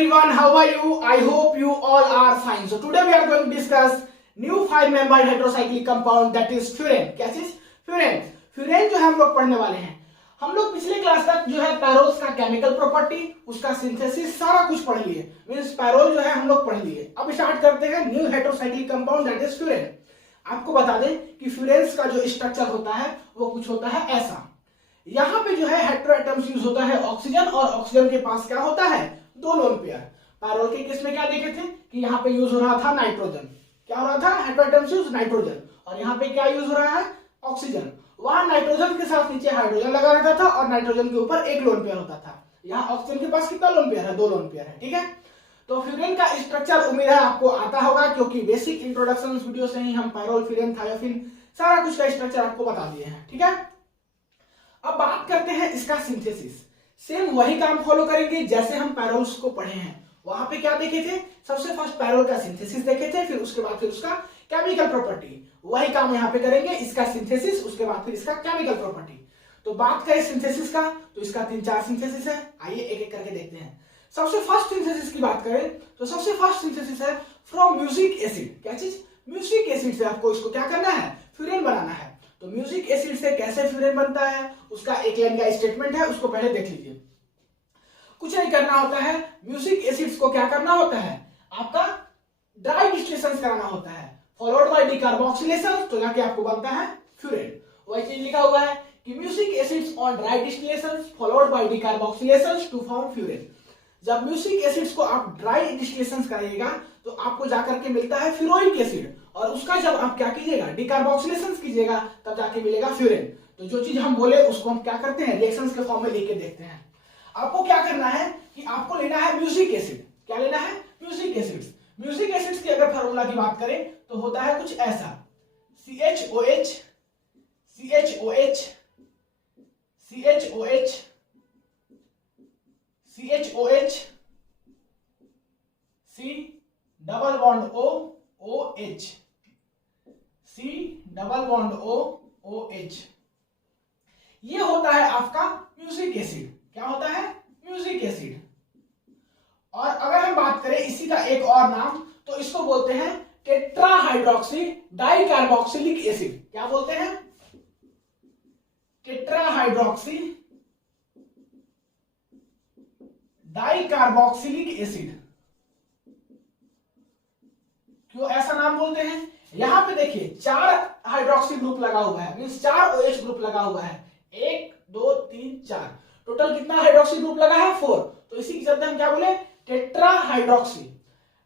everyone, how are you? I hope you all are fine. So today we are going to discuss new 5-membered heterocyclic compound that is furan. क्या चीज? Furan. Furan जो है हम लोग पढ़ने वाले हैं. हम लोग पिछले क्लास तक जो है पैरोल्स का केमिकल प्रॉपर्टी, उसका सिंथेसिस सारा कुछ पढ़ लिए. मींस पैरोल जो है हम लोग पढ़ लिए. अब स्टार्ट करते हैं new heterocyclic compound that is furan. आपको बता दें कि फ्यूरेन्स का जो स्ट्रक्चर होता है वो कुछ होता है ऐसा. यहाँ पे जो है हेटेरोएटम्स यूज होता है ऑक्सीजन, और ऑक्सीजन के पास क्या होता है? दो लोन पेयर. पैरोल के केस में क्या देखे थे कि यहाँ पे यूज हो रहा था नाइट्रोजन. क्या हो रहा था? Heteroatoms use nitrogen. और यहाँ पे क्या यूज हो रहा है? ऑक्सीजन. वहां नाइट्रोजन के साथ नीचे हाइड्रोजन लगा रहता था और नाइट्रोजन के ऊपर एक लोन पेयर होता था. यहाँ ऑक्सीजन के पास कितना लोन पेयर है? दो लोन पेयर है. ठीक है. तो फ्यूरेन का स्ट्रक्चर उम्मीद है आपको आता होगा, क्योंकि बेसिक इंट्रोडक्शन वीडियो से ही हम पैरोल, फ्यूरेन, थायोफिन सारा कुछ का स्ट्रक्चर आपको बता दिए हैं. ठीक है. अब बात करते हैं इसका सिंथेसिस. सेम वही काम फॉलो करेंगे जैसे हम पैरोल्स को पढ़े हैं. वहां पे क्या देखे थे? सबसे फर्स्ट पैरोल का सिंथेसिस देखे थे, फिर उसके बाद फिर उसका केमिकल प्रॉपर्टी. वही काम यहाँ पे करेंगे. इसका सिंथेसिस, उसके बाद फिर इसका केमिकल प्रॉपर्टी. तो बात करें सिंथेसिस का, तो इसका 3-4 सिंथेसिस है. आइए एक एक करके देखते हैं. सबसे फर्स्ट सिंथेसिस की बात करें तो सबसे फर्स्ट सिंथेसिस है फ्रॉम म्यूसिक एसिड. क्या चीज? म्यूसिक एसिड से आपको इसको क्या करना है? फ्यूरेन बनाना है. तो म्यूसिक एसिड से कैसे फ्यूरेन बनता है उसका एक लाइन का स्टेटमेंट है, उसको पहले देख लीजिए. कुछ नहीं करना होता है. म्यूसिक एसिड्स को क्या करना होता है? आपका ड्राई डिस्टिलेशन कराना होता है, फॉलोड बाय डिकार्बोक्सिलेशन, तो जाके आपको बनता है फ्यूरेन. वही चीज लिखा हुआ है कि mucic acids on dry distillation followed by decarboxylation to form furan. जब म्यूसिक एसिड्स को आप ड्राई डिस्टिलेशन कराइएगा तो आपको जाकर के मिलता है फ्यूरोइक एसिड, और उसका जब आप क्या कीजिएगा? डिकार्बोक्सिलेशन कीजिएगा, तब जाके मिलेगा फ्यूरेन. तो जो चीज हम बोले उसको हम क्या करते हैं? रिएक्शंस के फॉर्म में लिख के देखते हैं. आपको क्या करना है कि आपको लेना है म्यूसिक एसिड. क्या लेना है? Music acids. म्यूसिक एसिड्स की अगर फार्मूला की बात करें तो होता है कुछ ऐसा: CHOH CHOH CHOH CHOH C double bond O OH C double bond O OH. ये होता है आपका म्यूसिक एसिड. क्या होता है? Music acid. और अगर हम बात करें इसी का एक और नाम, तो इसको बोलते हैं टेट्राहाइड्रोक्सी डाइकार्बोक्सिलिक एसिड. क्या बोलते हैं? टेट्राहाइड्रोक्सी डाइकार्बोक्सिलिक एसिड. क्यों ऐसा नाम बोलते हैं? यहां पे देखिए 4 हाइड्रोक्सी ग्रुप लगा हुआ है, मींस 4 OH ग्रुप लगा हुआ है. 1 2 3 4, टोटल कितना हाइड्रोक्सी ग्रुप लगा है? 4. तो इसी के चलते हम क्या बोले? टेट्राहाइड्रोक्सी.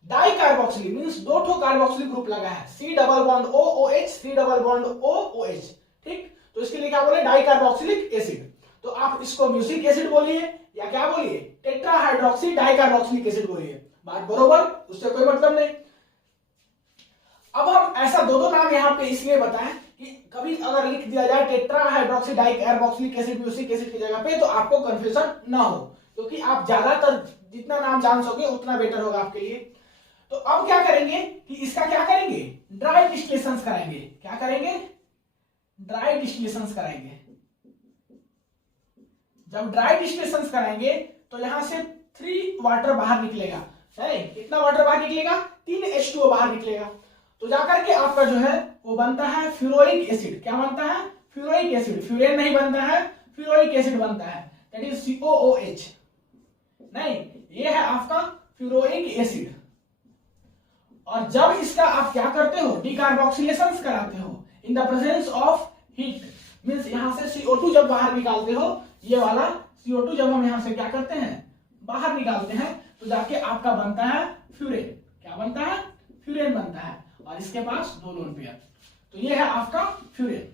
डाइकार्बोक्सिलिक मींस 2 ठो कार्बोक्सिलिक ग्रुप लगा है. C double bond O OH C double bond O OH. ठीक. तो इसके लिए क्या बोले? Dicarboxylic acid. तो आप इसको म्यूसिक एसिड बोलिए या क्या बोलिए? टेट्राहाइड्रोक्सी डाइकार्बोक्सिलिक एसिड बोलिए. बात बरोबर, उससे कोई मतलब नहीं. अब हम ऐसा दो नाम यहाँ पे इसलिए बताएं कि कभी अगर लिख दिया जाए टेट्राहाइड्रोक्सी डाइकार्बोक्सिलिक एसिड म्यूसिक एसिड की जगह पे, तो आपको कंफ्यूजन ना हो, क्योंकि आप ज्यादातर जितना नाम जान सके उतना बेटर होगा आपके लिए. तो अब क्या करेंगे कि इसका क्या करेंगे? ड्राई डिस्टिलेशन कराएंगे. क्या करेंगे? ड्राई डिस्टिलेशन कराएंगे. जब ड्राई डिस्टिलेशन कराएंगे तो यहां से 3 वाटर बाहर निकलेगा. है कितना वाटर बाहर निकलेगा? 3 H2O बाहर निकलेगा. तो जाकर के आपका जो है वो बनता है फ्यूरोइक एसिड. क्या बनता है? Furoic acid. फ्यूरेन नहीं बनता है, फ्यूरोइक एसिड बनता है, दैट इज COOH. नहीं, ये है आपका फ्यूरोइक एसिड. और जब इसका आप क्या करते हो? डिकार्बोक्सिलेशन कराते हो इन the presence of heat. Means यहां से CO2 जब बाहर निकालते हो, ये वाला CO2 जब हम यहां से क्या करते हैं? बाहर निकालते हैं, तो जाके आपका बनता है फ्यूरेन. क्या बनता है? फ्यूरेन बनता है. और इसके पास 2 लोन पेयर. तो ये है आपका फ्यूरेन.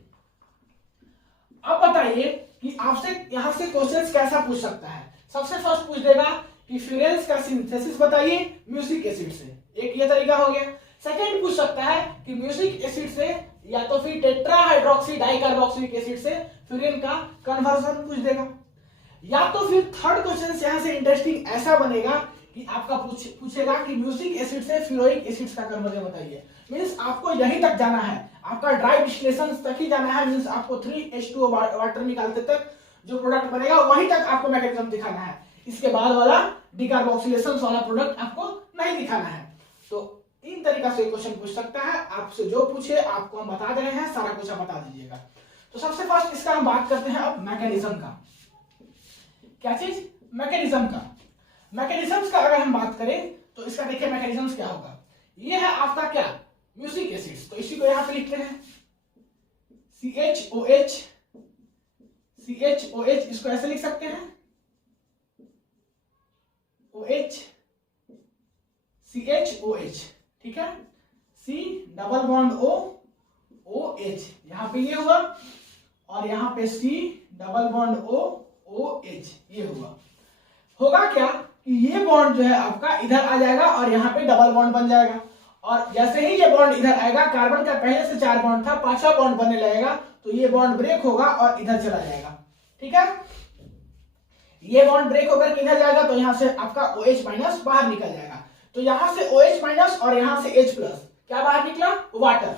अब बताइए कि आपसे यहां से क्वेश्चंस कैसा पूछ सकता है? सबसे फर्स्ट पूछ देगा कि फ्यूरेन्स का सिंथेसिस बताइए म्यूसिक एसिड से. एक ये तरीका हो गया. सेकंड पूछ सकता है कि म्यूसिक एसिड से या तो फिर टेट्राहाइड्रोक्सी डाइकार्बोक्सिलिक एसिड से फ्यूरेन का कन्वर्जन पूछ देगा. या तो फिर थर्ड क्वेश्चन यहां से इंटरेस्टिंग ऐसा बनेगा कि आपका पूछेगा कि म्यूसिक एसिड से फ्यूरोइक एसिड का कन्वर्जन बताइए. मींस आपको यहीं तक जाना है, आपका ड्राई डिस्टिलेशन तक ही जाना है. मींस आपको 3H2O वाटर निकालते तक जो प्रोडक्ट बनेगा वहीं तक आपको मैकेनिज्म दिखाना है. इसके बाद वाला डिकार्बोक्सिलेशन वाला प्रोडक्ट आपको नहीं दिखाना है। तो 3 तरीका से क्वेश्चन पूछ सकता है, आपसे जो पूछे आपको हम बता दे रहे हैं, सारा कुछ आप बता दीजिएगा। तो सबसे फर्स्ट इसका हम बात करते हैं अब मैकेनिज्म का। क्या चीज? मैकेनिज्म का। मैकेनिज्म्स का अगर हम बात करें तो इसका देखिए मैकेनिज्म्स क्या होगा। ये है आपका क्या? Music acids. तो इसी को यहां पे लिखते हैं CHOH, CHOH, इसको ऐसे लिख सकते हैं OH, CHOH, ठीक है। C double bond O, OH, यहां पे ये हुआ, और यहां पे C double bond O, OH, ये हुआ। होगा क्या कि ये बॉन्ड जो है आपका इधर आ जाएगा और यहाँ पे डबल बॉन्ड बन जाएगा, और जैसे ही ये बॉन्ड इधर आएगा, कार्बन का पहले से 4 बॉन्ड था, 5वां बॉन्ड बनने लगेगा, तो ये बॉन्ड ब्रेक होगा और इधर चला जाएगा, ठीक है। ये बॉन्ड ब्रेक होकर इधर जाएगा तो यहाँ से आपका OH माइनस बाहर निकल जाएगा। तो यहाँ से OH माइनस और यहाँ से H प्लस, क्या बाहर निकला? वाटर।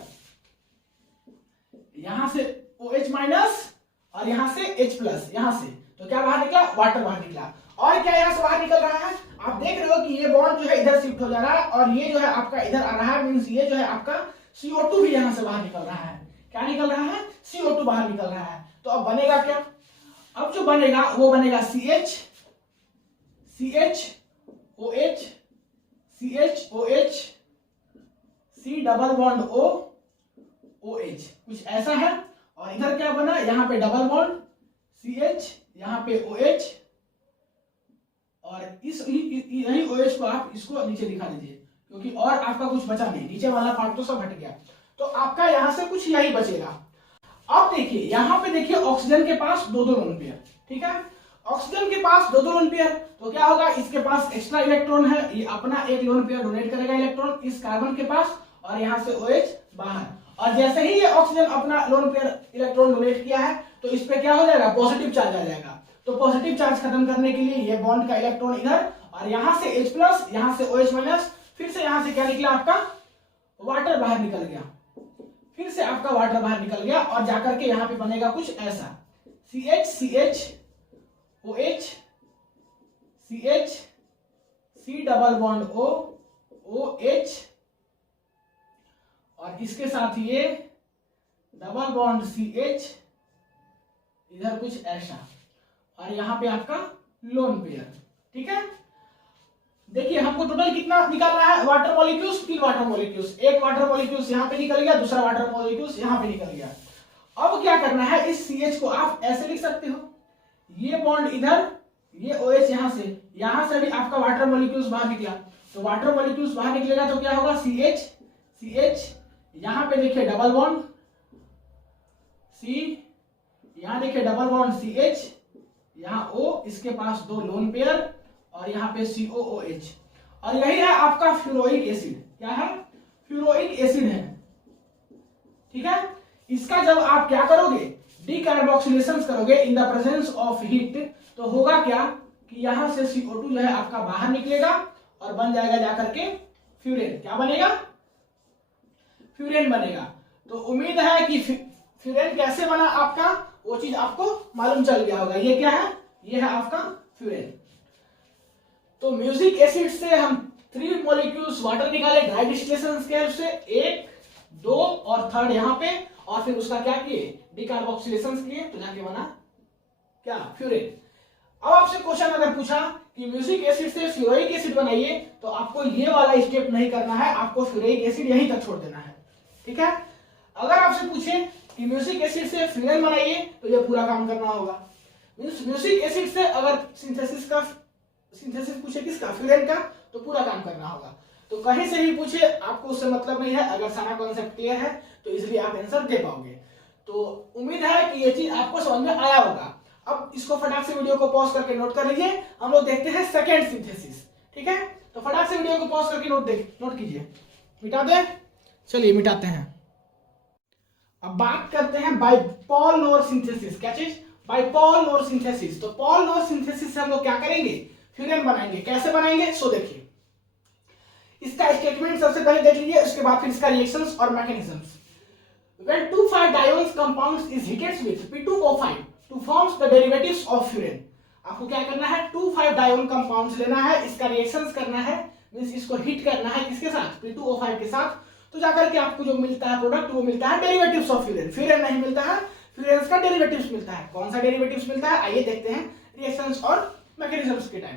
यहाँ से OH माइनस और यहाँ से H प्लस, यहाँ से तो क्या बाहर निकला? वाटर बाहर निकला। और क्या यहाँ से बाहर निकल रहा है? आप देख रहे हो कि ये बॉन्ड जो है इधर शिफ्ट हो जा रहा है और ये जो है आपका इधर आ रहा है, मींस ये जो है आपका CO2 भी यहाँ से बाहर निकल रहा है। क्या निकल रहा है? CO2 बाहर निकल रहा है। तो अब बनेगा क्या? अब जो बनेगा वो बनेगा CH, CHOH, CHOH, C double bond O, OH, कुछ ऐसा है। और इधर क्या बना? यहाँ पे डबल बॉन्ड CH, यहाँ पे OH, और यही OH को आप इसको नीचे दिखा दीजिए, क्योंकि और आपका कुछ बचा नहीं, नीचे वाला पार्ट तो सब हट गया। तो आपका यहां से कुछ यही बचेगा। अब देखिए यहां पे देखिए ऑक्सीजन के पास 2-2 लोन पेयर, ठीक है। ऑक्सीजन के पास 2-2 लोन पेयर, तो क्या होगा? इसके पास एक्स्ट्रा इलेक्ट्रॉन है, ये अपना एक लोन पेयर डोनेट करेगा इलेक्ट्रॉन इस कार्बन के पास, और यहाँ से OH बाहर। और जैसे ही ये ऑक्सीजन अपना लोन पेयर इलेक्ट्रॉन डोनेट किया है तो इस पे क्या हो जाएगा? पॉजिटिव चार्ज आ जाएगा। तो पॉजिटिव चार्ज खत्म करने के लिए ये बॉन्ड का इलेक्ट्रॉन इधर, और यहाँ से H प्लस, यहाँ से OH माइनस, फिर से यहाँ से क्या निकला? आपका वाटर बाहर निकल गया, फिर से आपका वाटर बाहर निकल गया, और जाकर के यहाँ पे बनेगा कुछ ऐसा CH, OH, CH, C double bond O, OH, और इसके साथ ये डबल बॉन्ड CH, इधर कुछ ऐसा, और यहाँ पे आपका लोन पेयर, ठीक है। देखिए हमको टोटल कितना निकालना है? वाटर मॉलिक्यूल्स, 3 वाटर मॉलिक्यूल्स, एक वाटर मॉलिक्यूल्स यहाँ पे निकल गया, दूसरा वाटर मॉलिक्यूल्स यहाँ पे निकल गया। अब क्या करना है? इस CH को आप ऐसे लिख सकते हो, ये बॉन्ड इधर, ये OH यहाँ से भी आपका वाटर मॉलिक्यूल्स बाहर निकला, तो वाटर मॉलिक्यूल्स बाहर निकलेगा तो क्या होगा? CH, यहाँ पे देखिए डबल बॉन्ड C, यहाँ देखिए डबल बॉन्ड CH, यहाँ O, इसके पास 2 लोन पेयर, और यहाँ पे COOH, और यही है आपका फ्लोरोइक एसिड। क्या है? फ्लोरोइक एसिड है, ठीक है। इसका जब आप क्या करोगे? डिकार्बोक्सिलेशन करोगे इन द प्रेजेंस ऑफ हीट, तो होगा क्या कि यहाँ से CO2 जो है आपका बाहर निकलेगा और बन जाएगा जाकर के फ्यूरेन। क्या बनेगा? फ्यूरेन बनेगा। तो उम्मीद है कि फ्यूरेन कैसे बना आपका, वो चीज आपको मालूम चल गया होगा। ये क्या है? ये है आपका फ्यूरेन। तो म्यूसिक एसिड से हम 3 मॉलिक्यूल्स वाटर निकाले ड्राई डिस्टिलेशन स्केल से, 1, 2 और 3rd यहाँ पे, और फिर उसका क्या किए? डिकार्बोक्सिलेशन किए, तो जाके बना क्या? फ्यूरेन। अब आपसे क्वेश्चन अगर पूछा कि म्यूसिक एसिड से फ्लोरोइक एसिड बनाइए, तो आपको ये वाला स्टेप नहीं करना है, आपको फ्लोरोइक एसिड यहीं तक छोड़ देना है, ठीक है। अगर आपसे पूछे कि म्यूसिक एसिड से फ्यूरेन बनाइए, तो ये पूरा काम करना होगा। म्यूसिक एसिड से अगर सिंथेसिस पूछे किसका? फ्यूरेन का, तो पूरा काम करना होगा। तो कहीं से ही पूछे, आपको उससे मतलब नहीं है। अगर सारा कॉन्सेप्ट क्लियर है तो इसलिए आप आंसर दे पाओगे। तो उम्मीद है कि ये चीज आपको समझ में आया होगा। अब इसको फटाक से वीडियो को पॉज करके नोट कर लीजिए। हम लोग देखते हैं सेकेंड सिंथेसिस, ठीक है। तो फटाक से वीडियो को पॉज करके नोट कीजिए। मिटा दे, चलिए मिटाते हैं। अब बात करते हैं बाइपोलर सिंथेसिस। क्या चीज? Bipolar synthesis. तो पोलर सिंथेसिस से हम लोग क्या करेंगे? फ्यूरेन बनाएंगे। कैसे बनाएंगे? सो देखिए, इसका स्टेटमेंट सबसे पहले देख लीजिए, उसके बाद फिर इसका रिएक्शंस और mechanisms. When 2,5 diones compounds is heated with P2O5 to forms the derivatives of furan. आपको क्या करना है, 2,5 डायोन कंपाउंड्स लेना है, इसका रिएक्शंस करना है, मींस इसको हिट करना है किसके साथ, P2O5 के साथ। तो जाकर के आपको जो मिलता है प्रोडक्ट वो मिलता है डेरिवेटिव्स ऑफ फ्यूरेन। फ्यूरेन नहीं मिलता है, फ्यूरेन्स का डेरिवेटिव्स मिलता है। कौन सा डेरिवेटिव्स मिलता है, आइए देखते हैं रिएक्शंस और मैकेनिज्म्स के टाइम।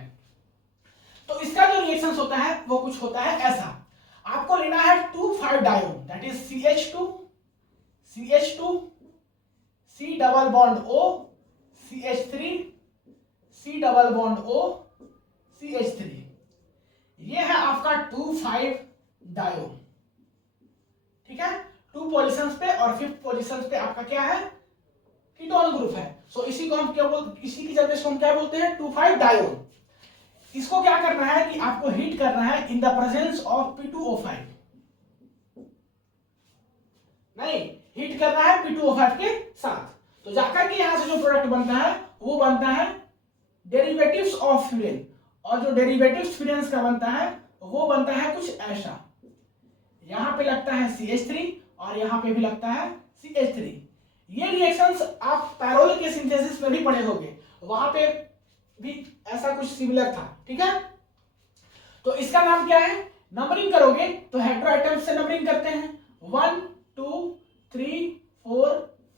तो इसका जो रिएक्शंस होता है वो कुछ होता है ऐसा, आपको लेना है 2,5 dione, that is CH2 C double bond O CH3 C double bond O CH3, ये है आपका 2,5 डायोन, ठीक है। 2 पोजीशंस पे और 5th पोजीशंस पे आपका क्या है, कीटोन ग्रुप है। सो इसी को हम क्या बोलते, इसी की जगह से हम क्या बोलते हैं, 2,5 डायोन। इसको क्या करना है कि आपको हीट करना है इन द प्रेजेंस ऑफ P2O5, नहीं, हीट करना है P2O5 के साथ। तो जाकर के यहां से जो प्रोडक्ट बनता है वो बनता है डेरिवेटिव्स ऑफ फ्यूरेन, और जो डेरिवेटिव्स फ्यूरेन्स का बनता है वो बनता है कुछ ऐसा, यहां पे लगता है CH3 और यहां पे भी लगता है CH3। ये रिएक्शंस आप पैरोल के सिंथेसिस में भी पढ़े होंगे, वहां पे भी ऐसा कुछ सिमिलर था, ठीक है। तो इसका नाम क्या है, नंबरिंग करोगे तो हेटेरो एटम्स से नंबरिंग करते हैं, 1 2 3 4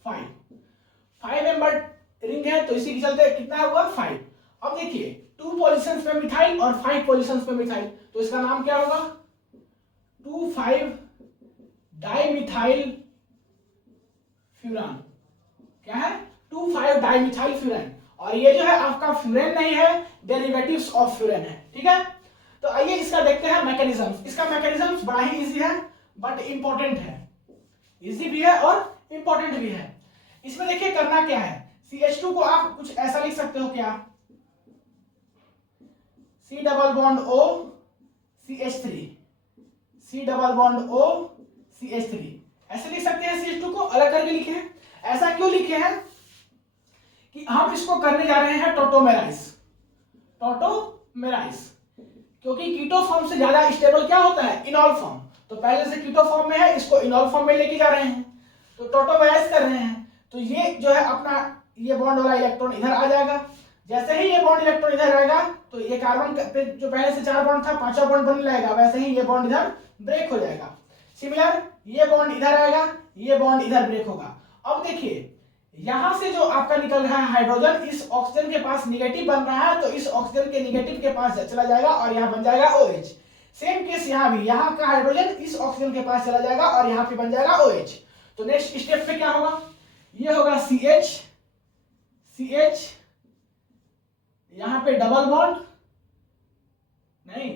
5 मेंबर रिंग है, तो इसी के चलते कितना हुआ 5। अब देखिए 2 पोजीशंस पे मिथाइल और 5 पोजीशंस पे मिथाइल, तो इसका नाम क्या होगा, 2,5 डाइमिथाइल फ्यूरान। क्या है, 2,5 डाइमिथाइल फ्यूरान। और ये जो है आपका फ्यूरेन नहीं है, डेरिवेटिव्स ऑफ फ्यूरेन है, ठीक है। तो आइए इसका देखते हैं मैकेनिज्म्स। इसका मैकेनिज्म्स बड़ा ही इजी है बट इंपॉर्टेंट है, इजी भी है और इंपॉर्टेंट भी है। इसमें देखिए करना क्या है, CH2 को आप कुछ ऐसा लिख सकते हो क्या, C double bond O CH3 C double bond O CH3, ऐसे लिख सकते हैं। CH2 को अलग करके लिखे हैं, ऐसा क्यों लिखे हैं कि हम इसको करने जा रहे हैं टोटोमेराइज, क्योंकि कीटो फॉर्म से ज्यादा स्टेबल क्या होता है, इनॉल फॉर्म। तो पहले से कीटो फॉर्म में है, इसको इनॉल फॉर्म में लेके जा रहे हैं, तो टोटोमेराइज कर रहे हैं। तो ये जो है अपना ये बॉन्ड वाला इलेक्ट्रॉन इधर आ जाएगा, जैसे ही ये बॉन्ड इलेक्ट्रॉन इधर आएगा तो ये कार्बन पे जो पहले से 4 बॉन्ड था 5वां बॉन्ड बन जाएगा, वैसे ही ये बॉन्ड इधर ब्रेक हो जाएगा। सिमिलर ये बॉन्ड इधर आएगा, ये बॉन्ड इधर ब्रेक होगा। अब देखिए यहां से जो आपका निकल रहा है हाइड्रोजन, इस ऑक्सीजन के पास निगेटिव बन रहा है, तो इस ऑक्सीजन के निगेटिव के पास चला जाएगा और यहाँ बन जाएगा OH। सेम केस यहाँ भी, यहाँ का हाइड्रोजन इस ऑक्सीजन के पास चला जाएगा और यहाँ पे बन जाएगा OH। तो नेक्स्ट स्टेप पे क्या होगा, ये होगा CH, यहाँ पे डबल बॉन्ड नहीं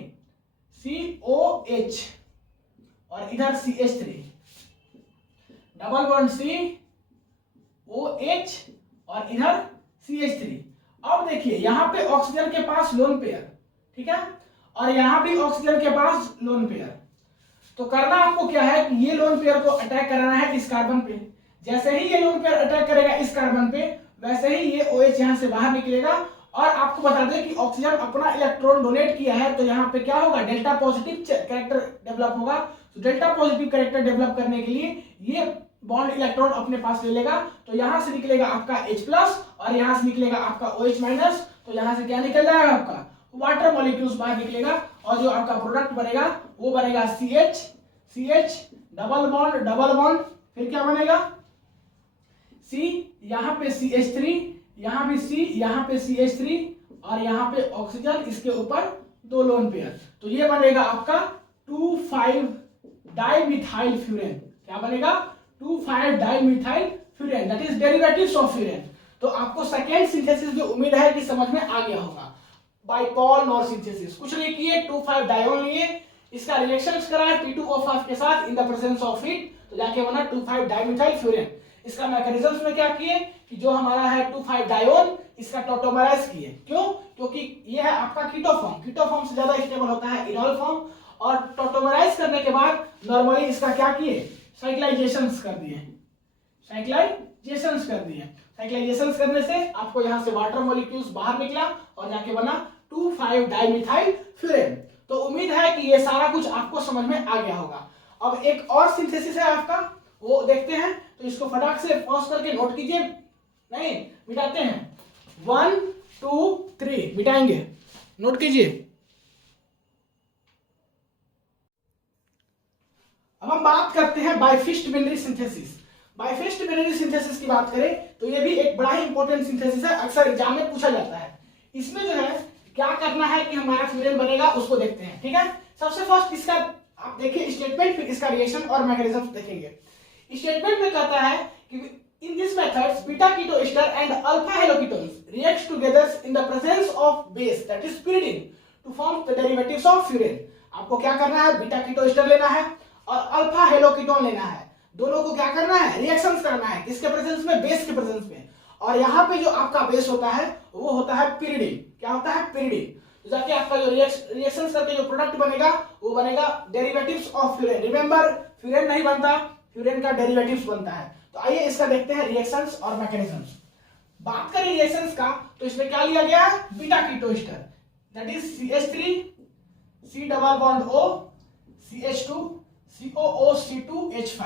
COH और इधर CH3, डबल बॉन्ड COH और इधर CH3। अब देखिए यहाँ पे ऑक्सीजन के पास लोन पेयर, ठीक है, और यहाँ भी ऑक्सीजन के पास लोन पेयर। तो करना आपको क्या है कि ये लोन पेयर को अटैक कराना है इस कार्बन पे। जैसे ही ये लोन पेयर अटैक करेगा इस कार्बन पे, वैसे ही ये OH यहाँ से बाहर निकलेगा। और आपको बता दें कि ऑक्सीजन अपना इलेक्ट्रॉन डोनेट किया है, तो यहाँ पे क्या होगा, डेल्टा पॉजिटिव कैरेक्टर डेवलप होगा। तो डेल्टा पॉजिटिव कैरेक्टर डेवलप करने के लिए ये बॉन्ड इलेक्ट्रॉन अपने पास ले लेगा, तो यहां से निकलेगा आपका H+ और यहां से निकलेगा आपका OH-। तो यहां से क्या निकल जाएगा, आपका वाटर मॉलिक्यूल्स बाहर निकलेगा, और जो आपका प्रोडक्ट बनेगा वो बनेगा CH डबल बॉन्ड, फिर क्या बनेगा C, यहाँ पे CH3, यहाँ भी C, यहाँ पे CH3 और यहाँ पे ऑक्सीजन, इसके ऊपर 2 लोन पेयर। तो ये बनेगा आपका 2,5 डाइमिथाइल फ्यूरेन। क्या बनेगा, 2,5 dimethyl furan, that is derivatives of furan. तो आपको सेकेंड सिंथेसिस भी उम्मीद है कि समझ में आ गया होगा। बाय पॉल नॉर सिंथेसिस कुछ नहीं किए, 2,5 डायोन लिए, इसका रिएक्शंस कराया P2O5 के साथ इन द प्रेजेंस ऑफ हीट, तो जाके बना 2,5 डाइमिथाइल फ्यूरेन। इसका मैकेनिज्म में क्या किए कि जो हमारा है 2,5 डायोन, इसका टोटोमराइज किए। क्यों, क्योंकि ये है आपका कीटो फॉर्म से ज्यादा स्टेबल होता है इनॉल फॉर्म, और टोटोमराइज करने के बाद नॉर्मली इसका क्या किए, साइक्लाइजेशंस कर दिए। साइक्लाइजेशंस करने से आपको यहां से वाटर मॉलिक्यूल्स बाहर निकला और जाके बना 2,5 डाइमिथाइल फ्यूरेन। तो उम्मीद है कि ये सारा कुछ आपको समझ में आ गया होगा। अब एक और सिंथेसिस है आपका, वो देखते हैं। तो इसको फटाक से पॉज करके नोट कीजिए, नहीं मिटाते हैं। 1 CH2 3 मिटाएंगे, नोट कीजिए। अब हम बात करते हैं बाइफिस्ट बिनरी सिंथेसिस। बाइफिस्ट बिनरी सिंथेसिस की बात करें तो ये भी एक बड़ा ही इंपॉर्टेंट सिंथेसिस है, अक्सर एग्जाम में पूछा जाता है। इसमें जो है क्या करना है कि हमारा फ्यूरेन बनेगा उसको देखते हैं, ठीक है। सबसे फर्स्ट इसका आप देखिए स्टेटमेंट, फिर इसका रिएक्शन और मैकेनिज्म देखेंगे। स्टेटमेंट में कहता है कि in this methods beta keto ester and alpha halo ketones react together in the presence of base that is pyridine to form the derivatives of furan. आपको क्या करना है, बीटा कीटो एस्टर लेना है और अल्फा हेलो कीटोन लेना है। दोनों को क्या करना है, रिएक्शंस करना है। किसके प्रेजेंस में, बेस के प्रेजेंस में। और यहाँ पे जो आपका बेस होता है वो होता है pyridine। क्या होता है, pyridine। तो जाके आपका जो रिएक्शंस करके जो प्रोडक्ट बनेगा वो बनेगा derivatives of furan. Remember, furan नहीं बनता, फ्यूरेन का डेरिवेटिव्स बनता है। तो आइए इसका देखते हैं रिएक्शंस और मैकेनिज्म्स। बात करें रिएक्शंस का तो इसमें क्या लिया गया है, beta keto ester that is CH3 C double bond O CH2 COO C2H5।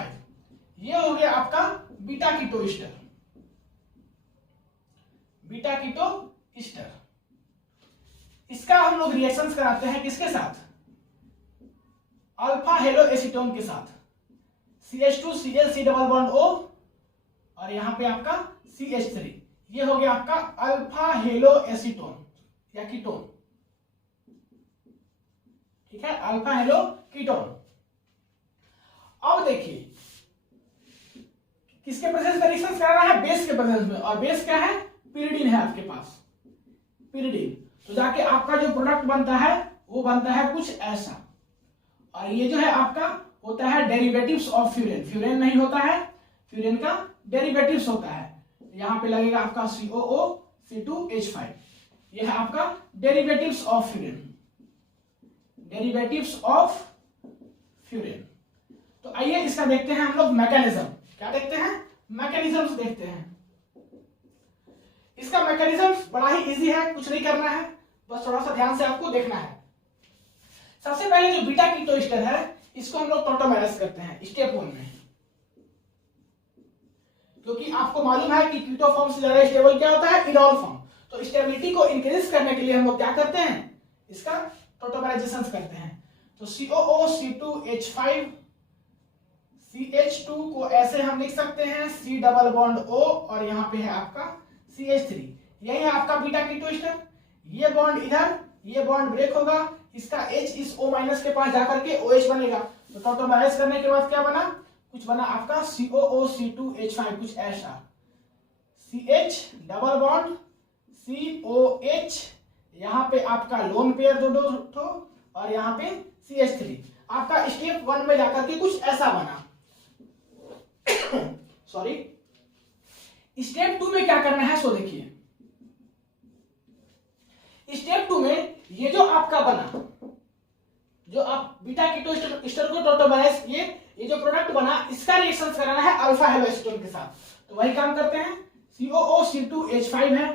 ये हो गया आपका beta keto ester, beta keto ester. इसका हम लोग रिएक्शंस कराते हैं किसके साथ, अल्फा हेलो एसीटोन के साथ। CH2Cl C double bond O और यहां पे आपका CH3। ये हो गया आपका अल्फा हेलो एसीटोन या कीटोन, ठीक है, अल्फा हेलो कीटोन। अब देखिए किसके प्रेजेंस में रिएक्शन कराना है, बेस के प्रेजेंस में। और बेस क्या है, pyridine है आपके पास, pyridine। तो जाके आपका जो प्रोडक्ट बनता है वो बनता है कुछ ऐसा। और ये जो है आपका होता है डेरिवेटिव्स ऑफ फ्यूरेन। फ्यूरेन नहीं होता है, फ्यूरेन का डेरिवेटिव्स होता है। यहां पे लगेगा आपका COO C2H5। ये है आपका derivatives of furan, derivatives of furan. तो आइए इसका देखते हैं हम लोग मैकेनिज्म। क्या देखते हैं, मैकेनिज्म्स देखते हैं। इसका मैकेनिज्म बड़ा ही इजी है, कुछ नहीं करना है, बस थोड़ा सा ध्यान से आपको देखना है। सबसे पहले जो बीटा कीटो एस्टर है इसको हम लोग टॉटोमेराइज करते हैं स्टेप 1 में, क्योंकि आपको मालूम है कि कीटो फॉर्म से ज्यादा स्टेबल क्या होता है, इनॉल फॉर्म। तो स्टेबिलिटी को इंक्रीज करने के लिए हम लोग क्या करते हैं, इसका टॉटोमेराइजेशन करते हैं। तो COO C2H5 CH2 को ऐसे हम लिख सकते हैं C डबल बॉन्ड O और यहाँ पे है आपका CH3। यही है आपका बीटा कीटो एस्टर। ये बॉन्ड इधर, ये बॉन्ड ब्रेक होगा, इसका H इस O माइनस के पास जाकर के OH बनेगा। तो टॉटोमेराइज करने के बाद क्या बना, कुछ बना आपका COO C2H5 कुछ ऐसा, CH डबल बॉन्ड COH, यहाँ पे आपका लोन पेयर दो ठो और यहाँ पे CH3। आपका स्टेप 1 में जाकर के कुछ ऐसा बना। सॉरी, स्टेप 2 में क्या करना है, सो देखिए। स्टेप 2 में ये जो आपका बना, जो आप बीटा कीटो एस्टर को टॉटोमेराइज किए, ये जो प्रोडक्ट बना इसका रिएक्शन कराना है अल्फा हेलो एसीटोन के साथ। तो वही काम करते हैं। COO C2H5 है,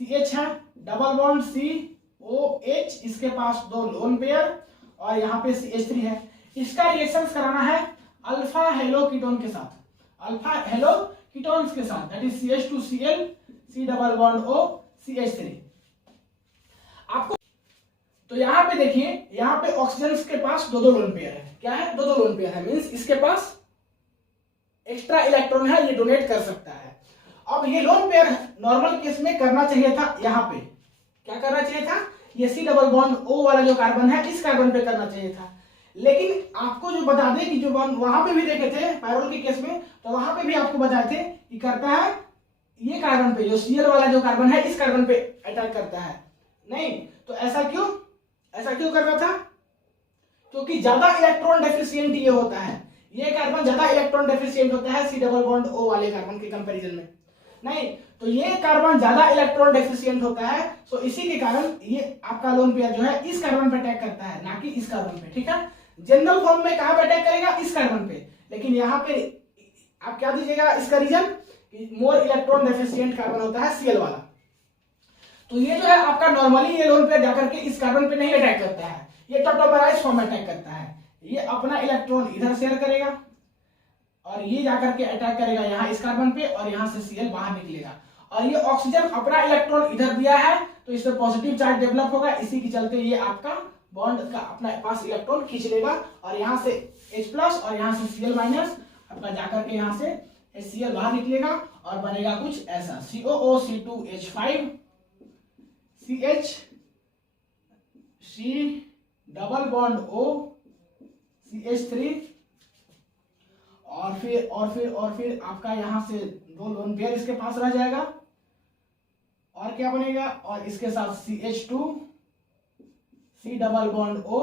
CH है, डबल बॉन्ड COH, इसके पास दो लोन पेयर और यहाँ पे CH3 है। इसका रिएक्शन कराना है अल्फा हेलो कीटोन के साथ, अल्फा हेलो कीटोन्स के साथ, that is CH2Cl C double bond O CH3। आपको तो यहाँ पे देखिए, यहाँ पे ऑक्सीजन के पास दो लोन पेयर है। क्या है, दो लोन पेयर है, मींस इसके पास एक्स्ट्रा इलेक्ट्रॉन है, ये डोनेट कर सकता है। अब ये लोन पेयर नॉर्मल केस में करना चाहिए था, यहाँ पे क्या करना चाहिए था, ये C डबल बॉन्ड O वाला जो कार्बन है इस कार्बन पे करना चाहिए था। लेकिन आपको जो बता दें कि जो वहां पे भी देखे थे पायरोल के केस में, तो वहां पे भी आपको बताए थे कि करता है ये कार्बन पे, जो Cl वाला जो कार्बन है इस कार्बन पे अटैक करता है। नहीं तो ऐसा क्यों कर रहा था, क्योंकि ज्यादा इलेक्ट्रॉन डेफिशिएंट ये होता है, ये कार्बन ज्यादा इलेक्ट्रॉन डेफिशिएंट होता है C डबल बॉन्ड O वाले कार्बन के कंपैरिजन में। नहीं तो ये कार्बन ज्यादा इलेक्ट्रॉन डेफिशिएंट होता है, तो इसी के कारण ये आपका लोन पेयर जो है इस कार्बन पे अटैक करता है, ना कि इस कार्बन पे। ठीक है, जनरल फॉर्म में कहां पे अटैक करेगा, इस कार्बन पे। लेकिन यहाँ पे आप क्या दीजिएगा, इसका reason more electron deficient carbon होता है Cl वाला। तो ये जो है आपका नॉर्मली ये लोन पेयर जाकर के इस कार्बन पे नहीं अटैक करता है, ये टॉटोमेराइज फॉर्म में अटैक करता है। ये अपना इलेक्ट्रॉन इधर शेयर करेगा और ये जाकर के अटैक करेगा यहाँ इस कार्बन पे और यहाँ से Cl बाहर निकलेगा। और ये ऑक्सीजन अपना इलेक्ट्रॉन इधर दिया है तो इसमें पॉजिटिव चार्ज डेवलप होगा, इसी के चलते ये आपका बॉन्ड का अपना पास इलेक्ट्रॉन खींच लेगा और यहाँ से H+ और यहाँ से Cl- अपना जाकर के यहाँ से HCl बाहर निकलेगा और बनेगा कुछ ऐसा COO(C2H5) CH C double bond O CH3 और फिर आपका यहाँ से 2 लोन पेयर इसके पास रह जाएगा और क्या बनेगा, और इसके साथ CH2 C double bond O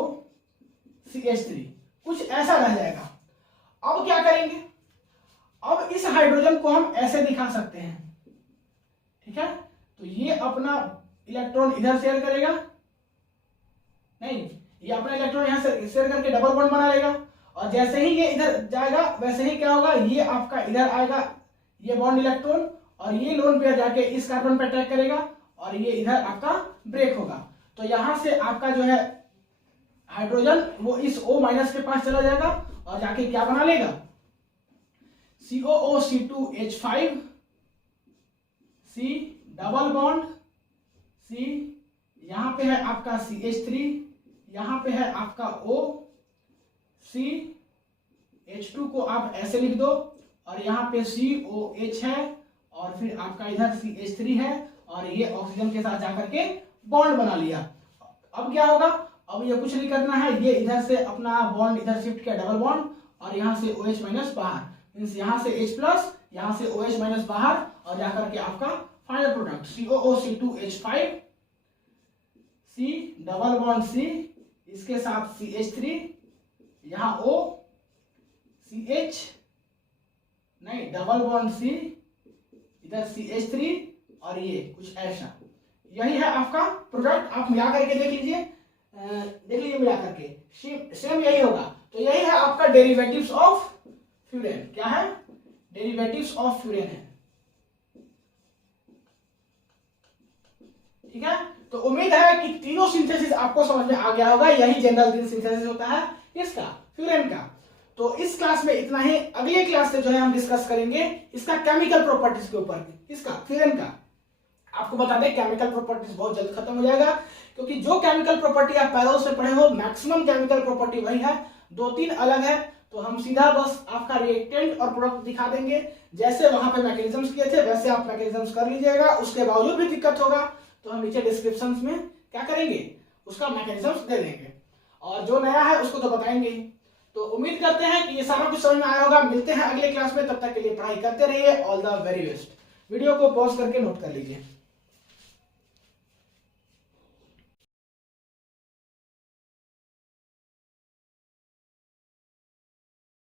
CH3 कुछ ऐसा रह जाएगा। अब क्या करेंगे, अब इस हाइड्रोजन को हम ऐसे दिखा सकते हैं, ठीक है। तो ये अपना इलेक्ट्रॉन इधर शेयर करेगा, नहीं ये अपना इलेक्ट्रॉन यहां से शेयर करके डबल बॉन्ड बना लेगा और जैसे ही ये इधर जाएगा वैसे ही क्या होगा, ये आपका इधर आएगा ये बॉन्ड इलेक्ट्रॉन और ये लोन पेयर जाके इस कार्बन पे अटैक करेगा और ये इधर आपका ब्रेक होगा। तो यहां से आपका जो है हाइड्रोजन वो इस O- के पास चला जाएगा और जाके क्या बना लेगा, COO(C2H5) C double bond C, यहां पे है आपका CH3, यहां पे है आपका O C H2 को आप ऐसे लिख दो और यहाँ पे COH है और फिर आपका इधर CH3 है और ये ऑक्सीजन के साथ जाकर के बॉन्ड बना लिया। अब क्या होगा, अब ये कुछ नहीं करना है, ये इधर से अपना बॉन्ड इधर शिफ्ट किया डबल बॉन्ड और यहाँ से OH- बाहर, मींस यहाँ से H+, यहाँ से OH- बाहर और जाकर के आपका final product COO(C2H5) C double bond C, इसके साथ CH3, यहाँ O CH नहीं डबल बॉन्ड C, इधर CH3 और ये कुछ ऐसा, यही है आपका प्रोडक्ट। आप मिला करके देख लीजिए, मिला करके सेम यही होगा। तो यही है आपका डेरिवेटिव्स ऑफ फ्यूरेन। क्या है, डेरिवेटिव्स ऑफ फ्यूरेन है, ठीक है। तो उम्मीद है कि तीनों सिंथेसिस आपको समझ में आ गया होगा। यही जनरल सिंथेसिस होता है इसका, फ्यूरेन का। तो इस क्लास में इतना ही, अगले क्लास से जो है हम डिस्कस करेंगे इसका केमिकल प्रॉपर्टीज के ऊपर, इसका फ्यूरेन का। आपको बता दें केमिकल प्रॉपर्टीज बहुत जल्द खत्म हो जाएगा, क्योंकि जो केमिकल प्रॉपर्टी आप पैरोल से पढ़े हो मैक्सिमम केमिकल प्रॉपर्टी वही है, 2-3 अलग है। तो हम सीधा बस आपका रिएक्टेंट और प्रोडक्ट दिखा देंगे, जैसे वहां पे मैकेनिज्म्स किए थे वैसे आप मैकेनिज्म्स कर लीजिएगा। उसके बावजूद भी दिक्कत होगा तो हम नीचे डिस्क्रिप्शन में क्या करेंगे, उसका मैकेनिज्म्स दे देंगे और जो नया है उसको तो बताएंगे ही। तो उम्मीद करते हैं कि ये सारा कुछ समझ में आया होगा। मिलते हैं अगले क्लास में, तब तक के लिए पढ़ाई करते रहिए। All the very best. Video को पॉज करके नोट कर लीजिए।